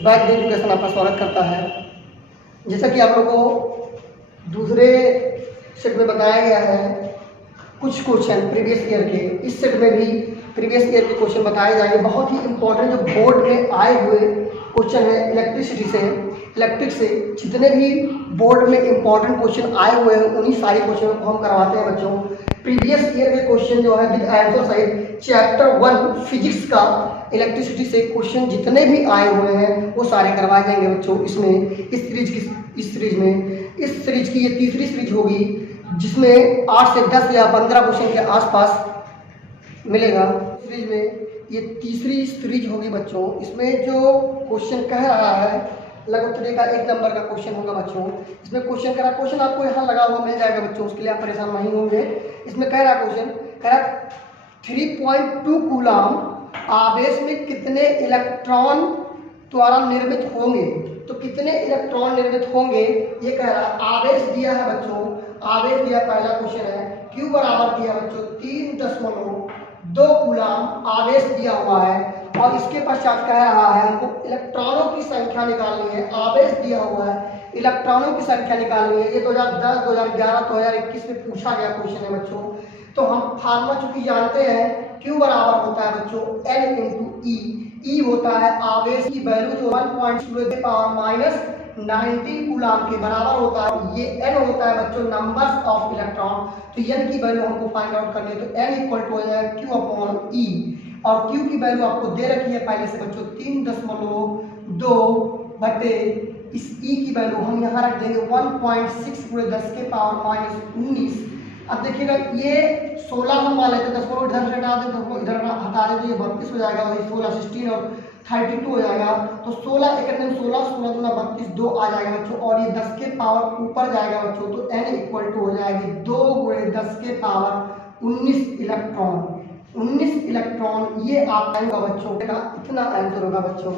Back education आपका स्वागत करता है। जैसा कि आप लोगों को दूसरे सेट में बताया गया है कुछ क्वेश्चन प्रीवियस ईयर के, इस सेट में भी प्रीवियस ईयर के क्वेश्चन बताए जाएंगे। बहुत ही इंपॉर्टेंट जो बोर्ड में आए हुए क्वेश्चन है इलेक्ट्रिसिटी से, इलेक्ट्रिक से जितने भी बोर्ड में इंपॉर्टेंट क्वेश्चन आए हुए हैं उन्हीं सारे क्वेश्चन को हम करवाते हैं बच्चों। प्रीवियस ईयर के क्वेश्चन जो है विद आंसर सहित चैप्टर 1 फिजिक्स का इलेक्ट्रिसिटी से क्वेश्चन जितने भी आए हुए हैं वो सारे करवाए जाएंगे बच्चों। इसमें इस सीरीज की ये तीसरी सीरीज होगी जिसमें 8 से 10 या 15 क्वेश्चन के आसपास मिलेगा। सीरीज में ये तीसरी सीरीज होगी बच्चों। इसमें जो क्वेश्चन कह रहा है लगभग तरीके का 1 नंबर का क्वेश्चन होगा बच्चों। इसमें क्वेश्चन आपको यहाँ लगा हुआ मिल जाएगा बच्चों, उसके लिए आप परेशान नहीं होंगे। इसमें कह रहा क्वेश्चन कह रहा 3.2 कूलम आवेश में कितने इलेक्ट्रॉन द्वारा निर्मित होंगे। तो कितने इलेक्ट्रॉन निर्मित होंगे ये कह रहा। आवेश दिया है बच्चों, आवेश दिया, पहला क्वेश्चन है। क्यू बराबर दिया बच्चों 3.2 कूलम आवेश दिया हुआ है और इसके पश्चात कह रहा है हमको इलेक्ट्रॉनों की संख्या निकालनी है। आवेश दिया हुआ है, इलेक्ट्रॉनों की संख्या निकालनी है। ये 2010, 2011, 2021 में पूछा गया क्वेश्चन है बच्चों। तो हम फार्मूला चूंकि जानते हैं Q बराबर होता है बच्चों N × E। E होता है आवेश की वैल्यू जो 1.10⁻⁻19 कूलम के बराबर होता है। ये N होता है बच्चों नंबर्स ऑफ इलेक्ट्रॉन। तो N की वैल्यू हमको फाइंड आउट करनी है। तो N इक्वल टू हो जाएगा Q/E और Q की वैल्यू आपको दे रखी है पहले से बच्चों 3.2 बटे इस E की वैल्यू हम यहाँ रख देंगे 1.6 × 10⁻⁻19। अब देखिएगा ये 16 हम मान लेते हैं, 10 इधर से हटा दें, 10 इधर हटा दें तो ये 32 हो जाएगा। वही 16, 16 और 32 हो जाएगा। तो 16 एक 16, 16 दूना 32, 2 आ जाएगा बच्चों और ये 10 के पावर ऊपर जाएगा बच्चों। तो N इक्वल टू हो जाएगी 2 × 10 के पावर 19 इलेक्ट्रॉन। 19 इलेक्ट्रॉन ये आपका बच्चों का इतना आंसर होगा बच्चों।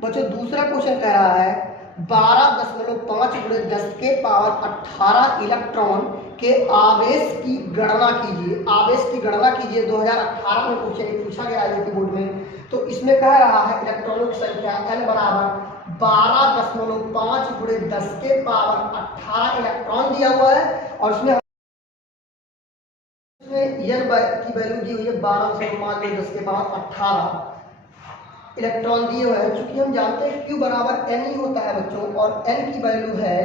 बच्चों दूसरा क्वेश्चन कह रहा है 12.5 × 10 के पावर 18 इलेक्ट्रॉन के आवेश की गणना कीजिए। आवेश की गणना कीजिए 2018 में क्वेश्चन पूछा गया है बोर्ड में। तो इसमें कह रहा है इलेक्ट्रॉनों की संख्या N बराबर 12.5 × 10 के पावर 18 इलेक्ट्रॉन दिया हुआ है और इसमें N की वैल्यू दी हुई है 12.5 × 10 के पावर 18 इलेक्ट्रॉन दिए हुए हैं। चूंकि हम जानते हैं Q बराबर N ही होता है बच्चों और N की वैल्यू है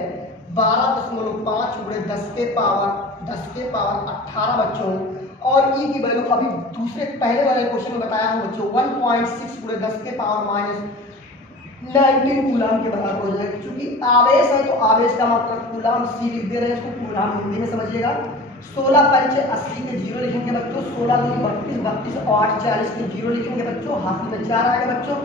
12.5 × 10 के पावर 18 बच्चों। और E की वैल्यू अभी दूसरे पहले वाले क्वेश्चन में बताया हूं बच्चों 1.6 × 10 के पावर -19 कूलम के बराबर हो जाएगा। क्योंकि आवेश है तो आवेश का मतलब कूलम C लिख दे रहे हैं, इसको कूलम हिंदी में समझिएगा। 16 पंचे 80 के 0 लिखेंगे बच्चों। 16 दूनी 32, 32 और 8 40 के 0 लिखेंगे बच्चों। हाथ में 4 आएगा बच्चों।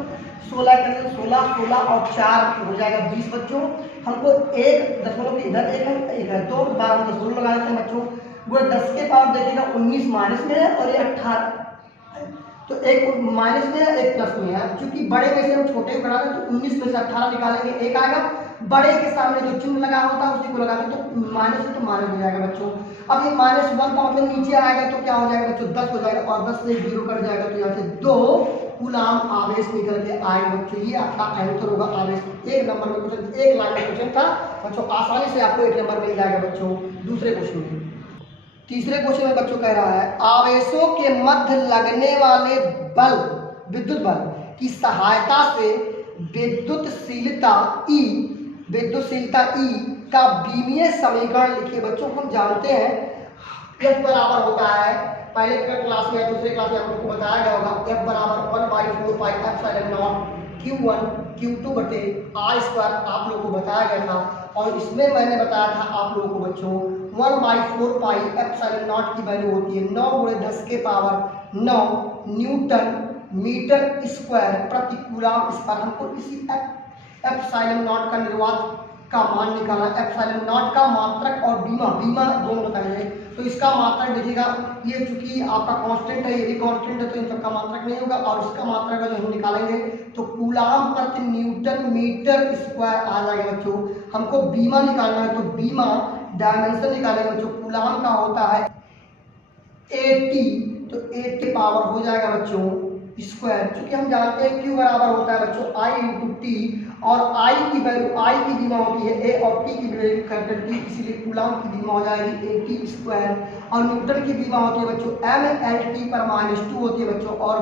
16 करके 16, 16 और 4 हो जाएगा 20 बच्चों। हमको एक दशमलव के इधर एक है 2, 12 दशमलव लगा देते हैं बच्चों। वो 10 के पावर देखिएगा 19 माइनस में है और ये 18, तो एक माइनस में है एक प्लस में है। क्योंकि बड़े में से हम छोटे को घटा दें तो 19 में से 18 निकालेंगे, एक आएगा। बड़े के सामने जो चिन्ह लगा होता है उसी को लगा दें तो माइनस में तो माइनस हो जाएगा बच्चों। अब ये -1 का मतलब नीचे आएगा तो क्या हो जाएगा बच्चों 10 हो जाएगा और 10 से 0 कट जाएगा तो यहाँ से 2 कूलम आवेश निकल के आएगा बच्चों। ये आपका आंसर होगा आवेश। 1 नंबर में क्वेश्चन, 1 लाइन में क्वेश्चन था बच्चों, आसानी से आपको 1 नंबर मिल जाएगा बच्चों। दूसरे क्वेश्चन में, तीसरे क्वेश्चन में बच्चों कह रहा है आवेशों के मध्य लगने वाले बल, विद्युत बल की सहायता से विद्युतशीलता E का बीमीय समीकरण लिखिए बच्चों। हम जानते हैं F बराबर होता है, पहले क्लास में या दूसरे क्लास में हम लोग को बताया गया होगा F बराबर 1/4πε0 Q1 Q2 बटे R²। आप लोगों को बताया गया था और इसमें मैंने बताया था आप लोगों को बच्चों 1/4πε0 की वैल्यू होती है 9 × 10 के पावर 9 न्यूटन मीटर स्क्वायर प्रति कूलम स्क्वायर। हमको इसी एप्सिलॉन0 का निर्वात का मान निकालना। एप्सिलॉन0 का मात्रक और बीमा दोनों बताएंगे। तो इसका मात्रक देखिएगा, ये चूंकि आपका कांस्टेंट है, ये भी कांस्टेंट है तो इन सबका मात्रक नहीं होगा और इसका मात्रक जो हम निकालेंगे तो कूलम प्रति न्यूटन मीटर स्क्वायर आ जाएगा बच्चों। हमको बीमा निकालना है तो बीमा डायमेंशन निकालेंगे बच्चों। कूलम का होता है 80, तो 80 पावर हो जाएगा बच्चों स्क्वायर। चूंकि हम जानते हैं Q बराबर होता है बच्चों I इंटू टी, और I की वैल्यू, I की बीमा होती है A और T की वैल्यू फैक्टर T, इसीलिए कूलाम की बीमा हो जाएगी AT स्क्वायर। और न्यूटन की बीमा होती है बच्चों mLT पर -2 होती है बच्चों। और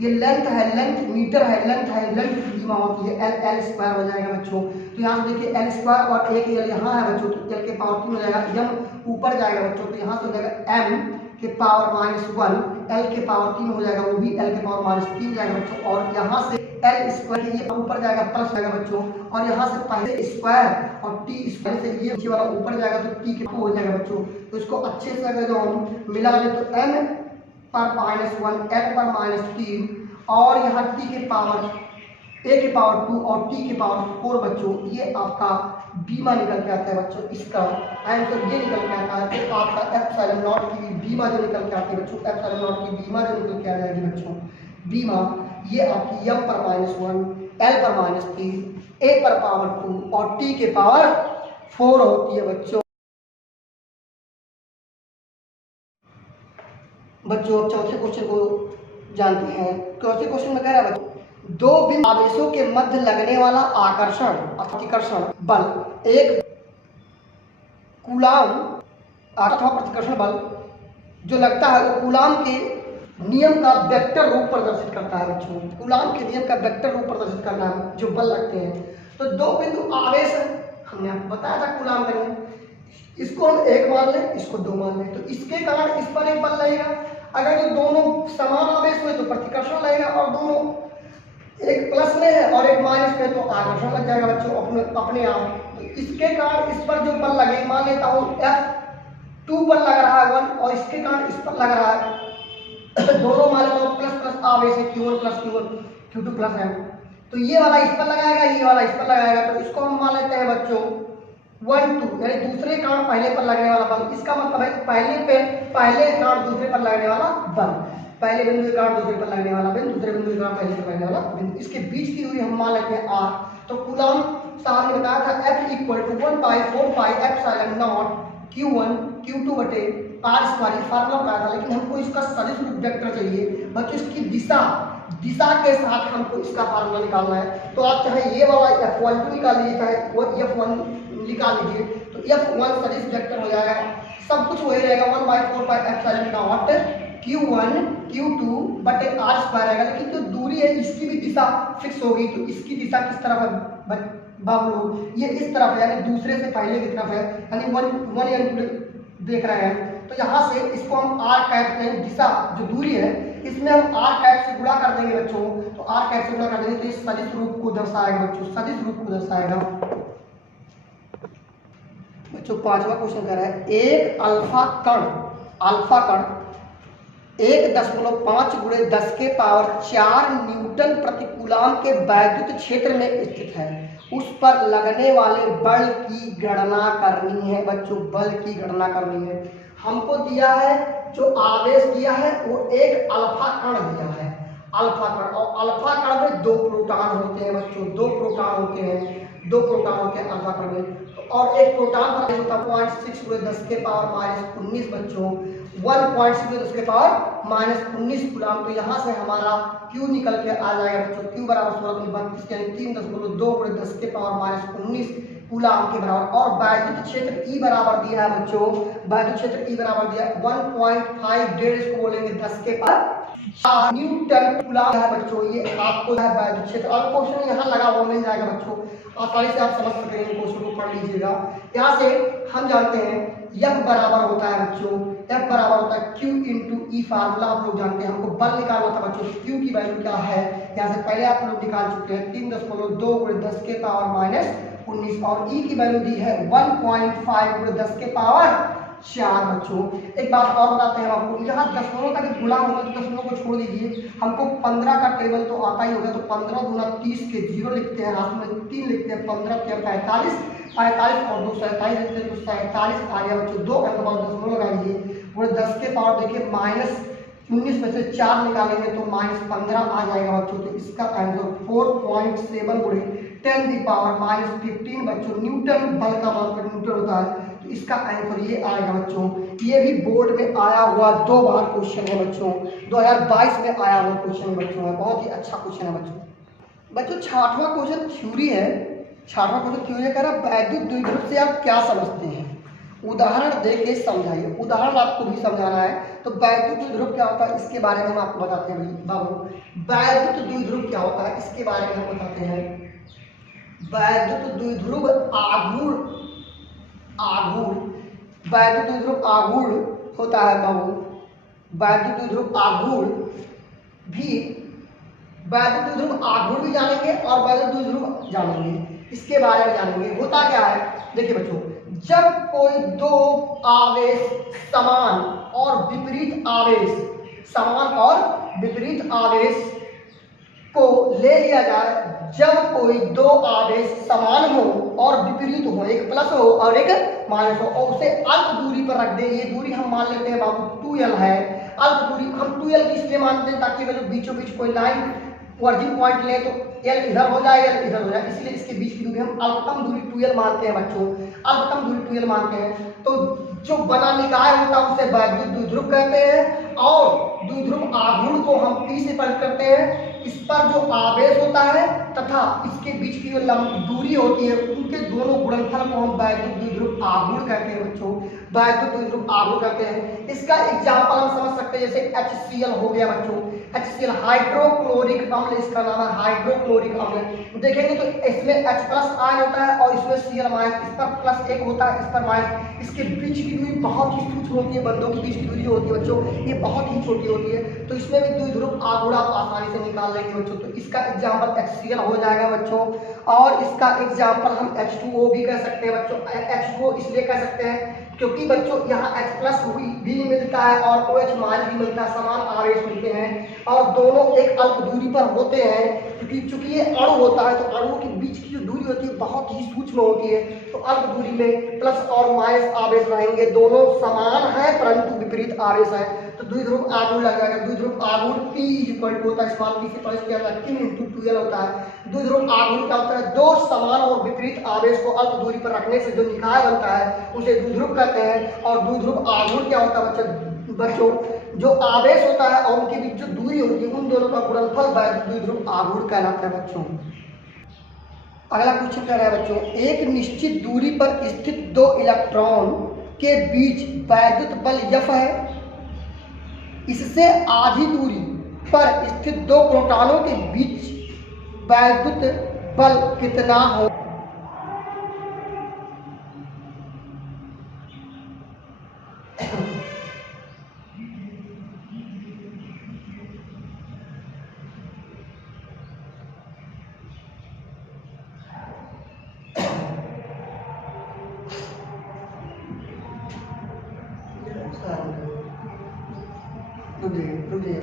ये लेंथ है, लेंथ मीटर है, लेंथ है, लेंथ की बीमा होती है L स्क्वायर हो जाएगा बच्चों। तो यहाँ से देखिए L स्क्वायर और एक L यहाँ है बच्चों, तो L के पावर 3 हो जाएगा, m ऊपर जाएगा बच्चों, तो यहाँ से हो जाएगा m के पावर -1, L के पावर 3 हो जाएगा, वो भी L के पावर -3 जाएगा बच्चों। और यहाँ से L स्क्वायर ये ऊपर जाएगा प्लस जाएगा बच्चों, और यहाँ से पहले स्क्वायर और T स्क्वायर से ये नीचे वाला ऊपर जाएगा तो T के हो जाएगा बच्चों। तो इसको अच्छे से अगर जो हम मिला ले तो m पर -1, L पर -3, और यहाँ T के पावर A के पावर 2 और T के पावर 4 बच्चों, ये आपका बीमा निकल के आता है बच्चों। इसका आंसर ये निकल के आता है कि आपका एप्सिलॉन नॉट की बीमा जो निकल के आती है बच्चों, एप्सिलॉन नॉट की बीमा जो निकल के आ जाएगी बच्चों, बीमा ये आपकी m पर -1, L पर -3, A पर पावर 2 और T के पावर 4 होती है बच्चों। बच्चों चौथे क्वेश्चन को जानते हैं। चौथे क्वेश्चन में कह रहा है बच्चों, दो बिंदु आवेशों के मध्य लगने वाला आकर्षण प्रतिकर्षण बल एक कूलाम अथवा प्रतिकर्षण बल जो लगता है वो कूलाम के नियम का वेक्टर रूप प्रदर्शित करता है बच्चों। कूलाम के नियम का वेक्टर रूप प्रदर्शित करना है जो बल लगते हैं। तो दो बिंदु आवेश है, हमने आपको बताया था कूलाम का नियम, इसको हम एक मान लें, इसको दो मान लें, तो इसके कारण इस पर एक बल लगेगा। अगर ये दोनों समान आवेश हुए तो प्रतिकर्षण लगेगा, और दोनों एक प्लस में है और एक माइनस में तो आकर्षण लग जाएगा बच्चों अपने आप। तो इसके कारण इस पर जो बल लगे, मान लेता हूँ F2 पर लग रहा है 1 और इसके कारण इस पर लग रहा है दोनों मान लेता हूँ प्लस प्लस आवेश है, Q1 plus Q1 Q2 plus है, तो ये वाला इस पर लगाएगा, ये वाला इस पर लगाएगा, तो इसको हम मान लेते हैं बच्चों 1 2, यानी दूसरे कारण पहले पर लगने वाला बल। इसका मतलब है पहले कारण दूसरे पर लगने वाला बल, पहले बिंदु के कारण दूसरे पर लगने वाला बिंदु, दूसरे बिंदु के कारण पहले पर लगने वाला बिंदु, इसके बीच की दूरी हम मान लेते हैं r। तो कूलाम साहब ने बताया था F = 1/4πε0 Q1 Q2 बटे r स्क्वायर, फार्मूला बताया था, लेकिन हमको इसका सदिश रूप वेक्टर चाहिए बच्चों, इसकी दिशा के साथ हमको इसका फार्मूला निकालना है। तो आप चाहे ये वाला F12 निकाल लीजिए, चाहे वो F1 निकाल लीजिए, तो F1 सदिश वेक्टर हो जाएगा, सब कुछ वही रहेगा 1/4πε0 Q1 Q2 बटे r स्क्वायर आएगा। लेकिन जो दूरी है इसकी भी दिशा फिक्स होगी, तो इसकी दिशा किस तरफ है बाबू, ये इस तरफ है, यानी दूसरे से पहले की तरफ है, यानी 1 या 2 देख रहे हैं। तो यहाँ से इसको हम r कैप यानी दिशा जो दूरी है इसमें हम r कैप से गुणा कर देंगे बच्चों, तो r कैप से गुणा कर देंगे तो इस सदिश रूप को दर्शाएगा बच्चों, सदिश रूप को दर्शाएगा बच्चों। पांचवा क्वेश्चन कर रहा है, एक अल्फा कण 1.5 × 10⁴ न्यूटन प्रति कूलाम के वैद्युत क्षेत्र में स्थित है, उस पर लगने वाले बल की गणना करनी है बच्चों, बल की गणना करनी है। हमको दिया है जो आवेश दिया है वो एक अल्फा कण दिया है, अल्फा कण, और अल्फा कण में 2 प्रोटॉन होते हैं बच्चों, 2 प्रोटॉन होते हैं अल्फा कण में, और एक प्रोटॉन का होता है 0.6 × 10⁻19 बच्चों, 1.6 × 10⁻19 कूलाम। तो यहाँ से हमारा Q निकल के आ जाएगा बच्चों, Q बराबर 1632 यानी 3.2 × 10⁻19 कूलाम के बराबर। और वैद्युत क्षेत्र E बराबर दिया है बच्चों, वैद्युत क्षेत्र E बराबर दिया है 1.5 इसको बोलेंगे 10⁴ न्यूटन कूलाम है बच्चों, ये आपको है वैद्युत क्षेत्र। और क्वेश्चन यहाँ लगा हुआ मिल जाएगा बच्चों, आसानी से आप समझ सकेंगे, क्वेश्चन को पढ़ लीजिएगा। यहाँ से हम जानते हैं F बराबर होता है बच्चों, F बराबर होता है Q इंटू E, फार्मूला आप लोग जानते हैं। हमको बल निकालना था बच्चों, Q की वैल्यू क्या है, यहाँ से पहले आप लोग निकाल चुके हैं 3.2 × 10⁻19 और E की वैल्यू दी है 1.5 × 10⁴ बच्चों। एक बात और बताते हैं आपको, यहाँ दशमलव का भी गुणा होगा तो दशमलव को छोड़ दीजिए, हमको 15 का टेबल तो आता ही होगा, तो 15 दूना 30 के 0 लिखते हैं, हाथ में 3 लिखते हैं, 15 के 45 और 2 27 लिखते हैं, तो 47 आ गया बच्चों। 2 अंक बाद दशमलव लगाइए, वो 10 के पावर देखिए -19 में से 4 निकालेंगे तो -15 आ जाएगा बच्चों। तो इसका आंसर 4.7 × 10⁻15 बच्चों, न्यूटन बल का मतलब न्यूटन होता है, तो इसका आंसर ये आएगा बच्चों। ये भी बोर्ड में आया हुआ 2 बार क्वेश्चन है बच्चों, 2022 में आया हुआ क्वेश्चन है बच्चों, है बहुत ही अच्छा क्वेश्चन है बच्चों। 6वां क्वेश्चन थ्योरी है। 6वां क्वेश्चन थ्योरी कह रहा है वैद्युत द्विध्रुव से आप क्या समझते हैं, उदाहरण दे के समझाइए। उदाहरण आपको भी समझाना है। तो वैद्युत द्विध्रुव क्या होता है इसके बारे में हम आपको बताते हैं बाबू। वैद्युत द्विध्रुव क्या होता है इसके बारे में हम बताते हैं। वैद्युत द्विध्रुव आघूर्ण, वैद्युत द्विध्रुव आघूर्ण होता है बाबू। वैद्युत द्विध्रुव आघूर्ण भी, वैद्युत द्विध्रुव आघूर्ण भी जानेंगे और वैद्युत द्विध्रुव जानेंगे, इसके बारे में जानेंगे। होता क्या है देखिए बच्चों, जब कोई 2 आवेश समान और विपरीत आवेश, समान और विपरीत आवेश को ले लिया जाए, जब कोई 2 आवेश समान हो और विपरीत हो, एक प्लस हो और एक माइनस हो, और उसे अल्प दूरी पर रख दे। ये दूरी हम मान लेते हैं बाबू 2l है। अल्प दूरी हम 2l की इसलिए मानते हैं ताकि जो बीचों बीच कोई लाइन ओरिजिन पॉइंट ले तो l इधर हो जाए, l इधर हो जाए, इसलिए इसके बीच की दूरी हम अल्पतम दूरी 2l मानते हैं बच्चों, अल्पतम दूरी 2l मानते हैं। तो जो बना निकाय होता है उसे वैद्युत द्विध्रुव कहते हैं, और द्विध्रुव आघूर्ण को हम P से पढ़ करते हैं। इस पर जो आवेश होता है तथा इसके बीच की जो दूरी होती है, उनके दोनों गुणनफल को हम वैद्युत द्विध्रुव आघूर्ण कहते हैं बच्चों, वैद्युत द्विध्रुव आघूर्ण कहते हैं। इसका एग्जांपल हम समझ सकते हैं, जैसे HCl हो गया बच्चों, HCl हाइड्रोक्लोरिक अम्ल, इसका नाम है हाइड्रोक्लोरिक अम्ल। देखेंगे तो इसमें H+ आयन होता है और इसमें Cl-, इस पर +1 होता है, इस पर माइनस। इसके बीच की दूरी बहुत ही सूक्ष्म होती है, बंधों के बीच की दूरी जो होती है बच्चों ये बहुत ही छोटी होती है। तो इसमें भी द्विध्रुव आघूर्ण आप आसानी से निकाल लेंगे बच्चों। तो इसका एग्जांपल HCl हो जाएगा बच्चों, और इसका एग्जांपल हम H2O भी कह सकते हैं बच्चों। H2O इसलिए कह सकते हैं क्योंकि बच्चों यहाँ H+ भी मिलता है और OH- भी मिलता है, समान आवेश मिलते हैं और दोनों एक अल्प दूरी पर होते हैं। क्योंकि चूंकि ये अणु होता है तो अणुओं के बीच की जो दूरी होती है बहुत ही सूक्ष्म होती है, तो अल्प दूरी में प्लस और माइनस आवेश रहेंगे, दोनों समान है परंतु विपरीत आवेश है। तो द्विध्रुव आघूर्ण लग जाएगा। द्विध्रुव आघूर्ण P = होता है, स्मॉल p से पढ़ किया जाता है, Q × 2l होता है। द्विध्रुव आघूर्ण क्या होता है, 2 समान और विपरीत आवेश को अल्प दूरी पर रखने से जो निकाय बनता है उसे द्विध्रुव कहते हैं। और द्विध्रुव आघूर्ण क्या होता है बच्चों, जो आवेश होता है और उनके बीच जो दूरी होती है उन दोनों का गुणनफल वैद्युत द्विध्रुव आघूर्ण कहलाता है बच्चों। अगला क्वेश्चन कह रहा है बच्चों, एक निश्चित दूरी पर स्थित 2 इलेक्ट्रॉन के बीच वैद्युत बल F है, इससे आधी दूरी पर स्थित 2 प्रोटॉनों के बीच वैद्युत बल कितना हो। रुकिए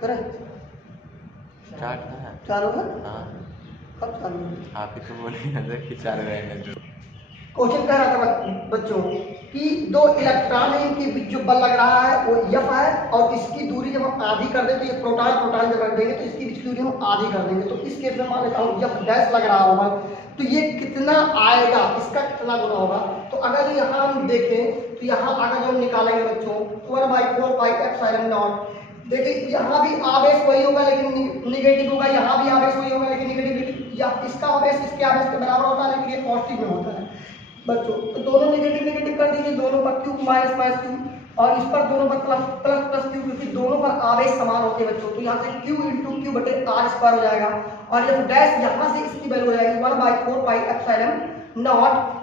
करें स्टार्ट है चालू है। हाँ कब चालू है? आप ही तो बोले ना कि चालू रहेगा जो क्वेश्चन कह रहा था बच्चों कि 2 इलेक्ट्रॉन के बीच जो बल लग रहा है वो F है, और इसकी दूरी जब हम आधी कर दें तो ये प्रोटॉन प्रोटॉन जब रख देंगे तो इसकी बीच की दूरी हम आधी कर देंगे। तो इस केस में मान लेता हूँ F' लग रहा होगा, तो ये कितना आएगा, इसका कितना गुना होगा। तो अगर यहाँ हम देखें तो यहाँ अगर हम निकालेंगे बच्चों 1/4 πε0। देखिए यहाँ भी आवेश वही होगा लेकिन निगेटिव होगा, यहाँ भी आवेश वही होगा लेकिन निगेटिव, या इसका आवेश इसके आवेश के बराबर होता है लेकिन ये पॉजिटिव में होता है बच्चों। तो दोनों निगेटिव निगेटिव कर दीजिए, दोनों पर Q माइनस माइनस Q, और इस पर दोनों पर प्लस प्लस प्लस Q, क्योंकि दोनों पर आवेश समान होते हैं बच्चों। तो यहाँ से Q × Q बटे R² हो जाएगा, और जब डैश यहाँ से इसकी वैल्यू हो जाएगी 1/4 πε0,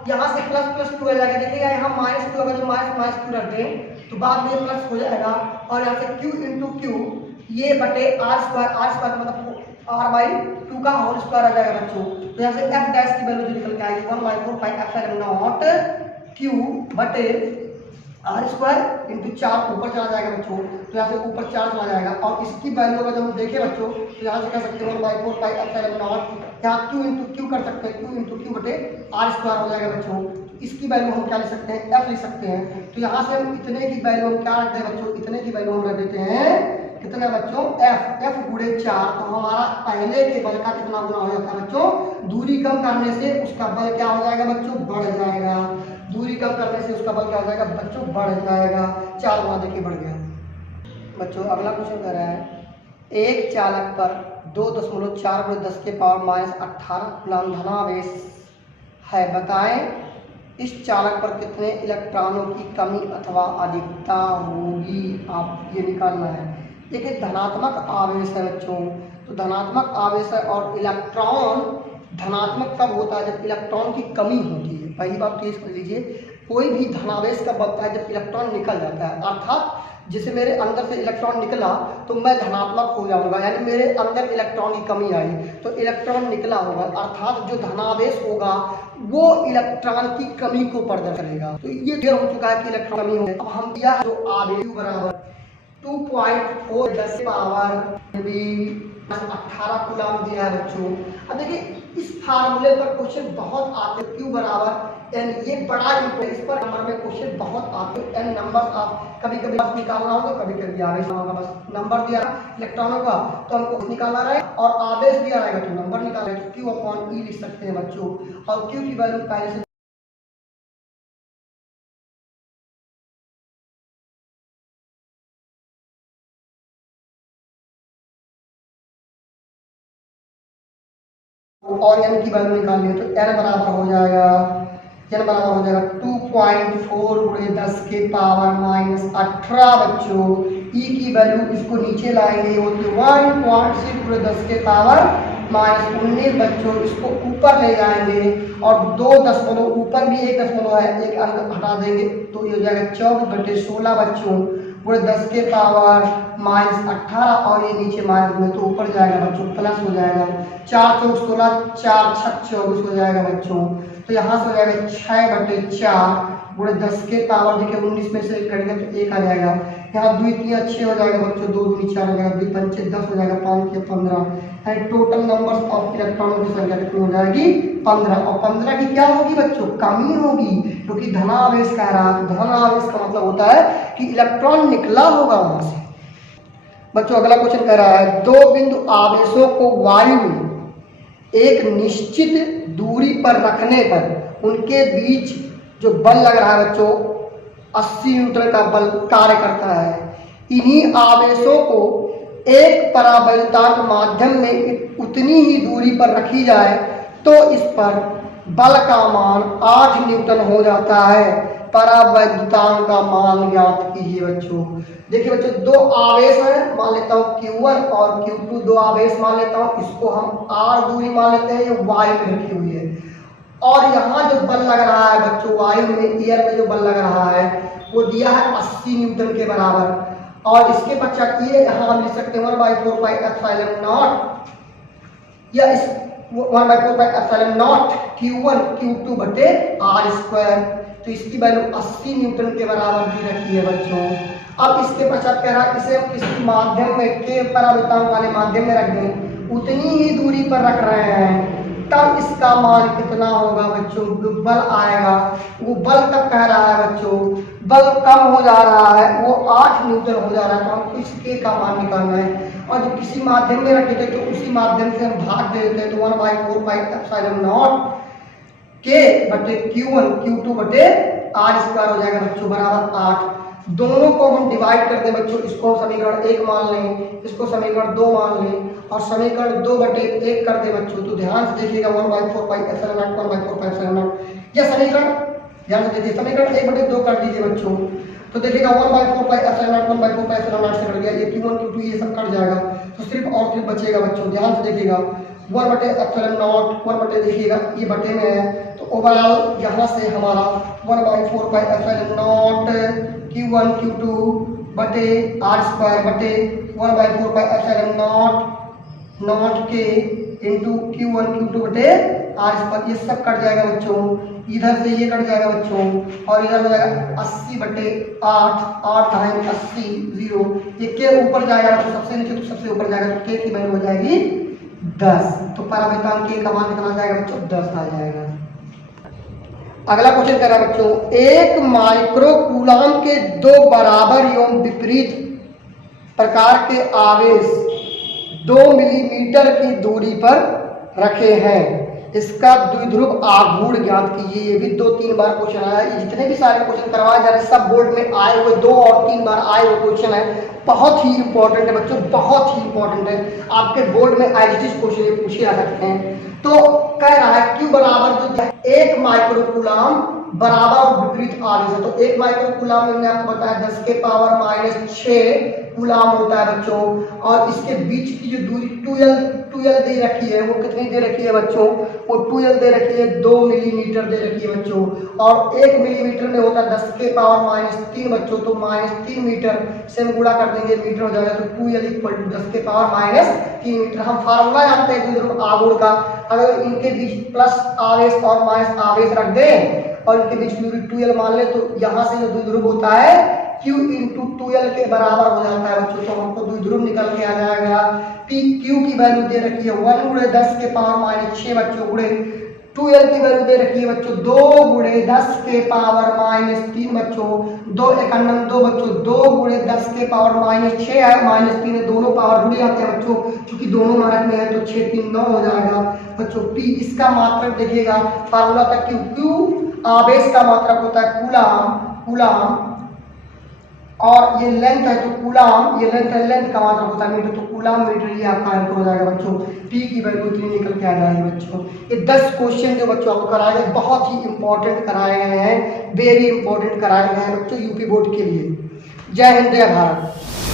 यहाँ से प्लस प्लस Q आ जाएगा। देखिएगा यहाँ माइनस Q, अगर जो माइनस माइनस Q रख दें तो बाद में प्लस हो जाएगा, और यहाँ से Q × Q ये बटे R² मतलब R/2 का होल स्क्वायर आ जाएगा बच्चों। तो यहाँ से F' की वैल्यू जो निकल के आएगी 1/4 πε0 Q बटे आर स्क्वायर इंटू 4 ऊपर चला जाएगा बच्चों, तो यहाँ से ऊपर 4 चला जाएगा। और इसकी वैल्यू अगर हम देखें बच्चों तो यहाँ से कह सकते हैं 1/4 पाई एप्सिलॉन नॉट, यहाँ क्यू इंटू क्यू कर सकते हैं, क्यू इंटू क्यू बटे आर स्क्वायर हो जाएगा बच्चों। तो इसकी वैल्यू हम क्या लिख सकते हैं, एफ लिख सकते हैं। तो यहाँ से हम इतने की वैल्यू हम क्या रखते हैं बच्चों, इतने की वैल्यू हम रख देते हैं कितना बच्चों, एफ, एफ गुणे 4। तो हमारा पहले के बल का कितना गुना हो जाता है बच्चों, दूरी कम करने से उसका बल क्या हो जाएगा बच्चों, बढ़ जाएगा। दूरी कम करने से उसका बल क्या हो जाएगा बच्चों, बढ़ जाएगा। 4 गुना देखिए बढ़ गया बच्चों। अगला क्वेश्चन कह रहा है एक चालक पर 2.4 × 10 के पावर -18 कूलम्ब धनावेश है, बताएं इस चालक पर कितने इलेक्ट्रॉनों की कमी अथवा अधिकता होगी, आप ये निकालना है। देखिए धनात्मक आवेश है बच्चों, तो धनात्मक आवेश है और इलेक्ट्रॉन धनात्मक कब होता है, जब इलेक्ट्रॉन की कमी होती है। पहली बात तो ये समझ लीजिए, कोई भी धनावेश कब बनता है, जब इलेक्ट्रॉन निकल जाता है। अर्थात जैसे मेरे अंदर से इलेक्ट्रॉन निकला तो मैं धनात्मक हो जाऊंगा, यानी मेरे अंदर इलेक्ट्रॉन की कमी आई तो इलेक्ट्रॉन निकला होगा, अर्थात जो धनावेश होगा वो इलेक्ट्रॉन की कमी को प्रदर्शित करेगा। तो ये क्लियर हो चुका है कि इलेक्ट्रॉन कमी होगी। अब हम दिया जो आवेश बराबर 2.4 10 पावर 18 कूलम्ब दिया है बच्चों। अब देखिए इस फार्मूले पर क्वेश्चन बहुत आते हैं, क्यू बराबर एन, ये बड़ा इम्पोर्टेंट, इस पर नंबर में क्वेश्चन बहुत आते हैं। एन नंबर आप कभी कभी बस निकालना होगा, कभी कभी आवेश होगा। बस नंबर दिया इलेक्ट्रॉनों का तो हमको निकालना रहे और आवेश दिया रहेगा तो नंबर निकालना है, तो क्यू अपॉन ई लिख सकते हैं बच्चों। और क्यू की वैल्यू पहले से और एन की वैल्यू निकालनी है तो एन बराबर हो जाएगा, एन बराबर हो जाएगा 2.4 × 10 के पावर -18 बच्चों। ई की वैल्यू इसको नीचे लाएंगे होती है 1.6 × 10 के पावर -19 बच्चों। इसको ऊपर ले जाएंगे और 2 दशमलव ऊपर भी 1 दशमलव है, एक अंक हटा देंगे तो ये हो जाएगा 24/16 बच्चों पूरे 10 के पावर -18 और ये नीचे माइनस में तो ऊपर जाएगा बच्चों, प्लस हो जाएगा 4 × 4 = 16, 4 × 6 = 24 हो जाएगा बच्चों। तो यहाँ से हो जाएगा 6/4 पूरे 10 के पावर देखिए 19 में से एक कटेगा तो 1 आ जाएगा। यहाँ 2 3 6 हो जाएगा बच्चों, 2 2 4 हो जाएगा, 2 5 10 हो जाएगा, 5 के 15 एंड टोटल नंबर्स ऑफ इलेक्ट्रॉनों की संख्या कितनी हो जाएगी 15। और 15 की क्या होगी बच्चों, कमी होगी, क्योंकि धनावेश कह रहा है। धनावेश का मतलब होता है कि इलेक्ट्रॉन निकला होगा वहां से बच्चों। अगला क्वेश्चन कह रहा है 2 बिंदु आवेशों को वायु में एक निश्चित दूरी पर रखने पर उनके बीच जो बल लग रहा है बच्चों 80 न्यूटन का बल कार्य करता है। इन्हीं आवेशों को एक परावैद्युतांक माध्यम में उतनी ही दूरी पर रखी जाए तो इस पर बल का मान 8 न्यूटन हो जाता है। परावैद्युतांक का मान ज्ञात कीजिए बच्चों। देखिए बच्चों 2 आवेश हैं, मान लेता हूँ Q1 और Q2, 2 आवेश मान लेता हूँ, इसको हम R दूरी मान लेते हैं, ये वायु में रखी हुई है। और यहाँ जो बल लग रहा है बच्चों वायु में, एयर में जो बल लग रहा है वो दिया है 80 न्यूटन के बराबर। और इसके पश्चात ये यहाँ हम लिख सकते हैं 1/4 पाई एप्सिलॉन नॉट, या इस 1/4 pi epsilon not Q1 Q2 बटे R²। तो इसकी वैल्यू 80 न्यूटन के बराबर भी रखी है बच्चों। अब इसके पश्चात कह रहा है इसे हम किसी माध्यम में के परावैद्युतांक वाले माध्यम में रख दें, उतनी ही दूरी पर रख रहे हैं, तब इसका मान कितना होगा बच्चों, बल आएगा। वो बल कब कह रहा है बच्चों, बल कम हो जा रहा है, वो 8 न्यूटन हो जा रहा है, तो हमको इस के का मान निकालना है। और जो किसी माध्यम में रखे थे तो उसी माध्यम से हम भाग दे देते हैं, तो 1/4 पाई एप्सिलॉन नॉट के बटे Q1 Q2 बटे R² हो जाएगा बच्चों बराबर 8। दोनों को हम डिवाइड कर दें बच्चों, इसको समीकरण 1 मान लें, इसको समीकरण 2 मान लें और समीकरण 2/1 कर दें बच्चों। तो ध्यान से देखिएगा 1/4 pi epsilon not 1/4 pi epsilon not, यह समीकरण ध्यान से देखिए, समीकरण 1/2 कर दीजिए बच्चों। तो देखिएगा 1/4 pi epsilon not 1/4 pi epsilon not से कट गया, ये Q1 Q2 ये सब कट जाएगा, तो सिर्फ और सिर्फ बचेगा बच्चों। ध्यान से देखिएगा 1/एप्सिलॉन नॉट 1 देखिएगा ये बटे में है, तो ओवरऑल यहाँ से हमारा 1/4 pi epsilon not Q1 Q2 बटे R² बटे 1/4 पाई एप्सिलॉन नॉट के इंटू Q1 Q2 बटे आर स्क्वायर, ये सब कट जाएगा बच्चों, इधर से ये कट जाएगा बच्चों, और इधर हो जाएगा 80/8, 8 टाइम 80 0, ये के ऊपर जाएगा तो सबसे नीचे तो सबसे ऊपर जाएगा, तो के की वैल्यू हो जाएगी 10। तो परावर्तन के का मान कितना जाएगा बच्चों, 10 आ जाएगा। अगला क्वेश्चन कर रहा है बच्चों, एक माइक्रो कूलाम के दो बराबर एवं विपरीत प्रकार के आवेश 2 मिलीमीटर की दूरी पर रखे हैं, इसका द्विध्रुव आघूर्ण ज्ञात कीजिए। ये भी 2-3 बार क्वेश्चन आया है, जितने भी सारे क्वेश्चन करवाए जा रहे हैं सब बोर्ड में आए हुए 2 और 3 बार आए हुए क्वेश्चन है, बहुत ही इंपॉर्टेंट है बच्चों, बहुत ही इंपॉर्टेंट है, आपके बोर्ड में एज क्वेश्चन ये पूछे जा सकते हैं। तो कह रहा है Q बराबर जो 1 माइक्रो कूलाम बराबर और विपरीत आवेश है, तो 1 माइक्रो कूलाम मैंने आपको बताया 10 के पावर -6 कूलाम होता है बच्चों, और इसके बीच की जो दूरी 12 दे रखी है, वो कितनी दे रखी है बच्चों, वो 12 दे रखी है, 2 मिलीमीटर दे रखी है बच्चों, और 1 मिलीमीटर में होता है 10 के पावर -3 बच्चों, तो -3 मीटर से हम गुणा कर देंगे, मीटर हो जाएगा, तो 2L = 10 के पावर -3 मीटर। हम फार्मूला जानते हैं द्विध्रुव आघूर्ण का, अगर इनके बीच प्लस आवेश और माइनस आवेश रख दें और इनके बीच की दूरी 2L मान ले, तो यहाँ से जो द्विध्रुव होता है Q × 2L के बराबर हो जाता है बच्चों, तो हमको द्विध्रुव निकल के आ जाएगा। Q की वैल्यू दे रखी है 1 × 10 के पावर -6 बच्चों, गुणे 2L की वैल्यू दे रखी है बच्चों 2 × 10 के पावर -3 बच्चों, 2 × 1 2 बच्चों, 2 × 10 के पावर -6 है, -3 है, दोनों पावर जुड़ जाते हैं बच्चों, क्योंकि दोनों मानक में है, तो 6 3 9 हो जाएगा बच्चों। P इसका मात्रक देखिएगा, फार्मूला था Q आवेश का मात्रक होता है कूलाम, और ये लेंथ है तो कूलाम, ये लेंथ है, लेंथ का मात्रक होता है मीटर, तो कूलाम मीटर, ये आपका आंसर हो जाएगा बच्चों। T की वैल्यू इतनी निकल के आ जाएगी बच्चों। ये 10 क्वेश्चन जो बच्चों आपको कराए गए, बहुत ही इंपॉर्टेंट कराए गए हैं, वेरी इंपॉर्टेंट कराए गए हैं बच्चों यूपी बोर्ड के लिए। जय हिंद, जय भारत।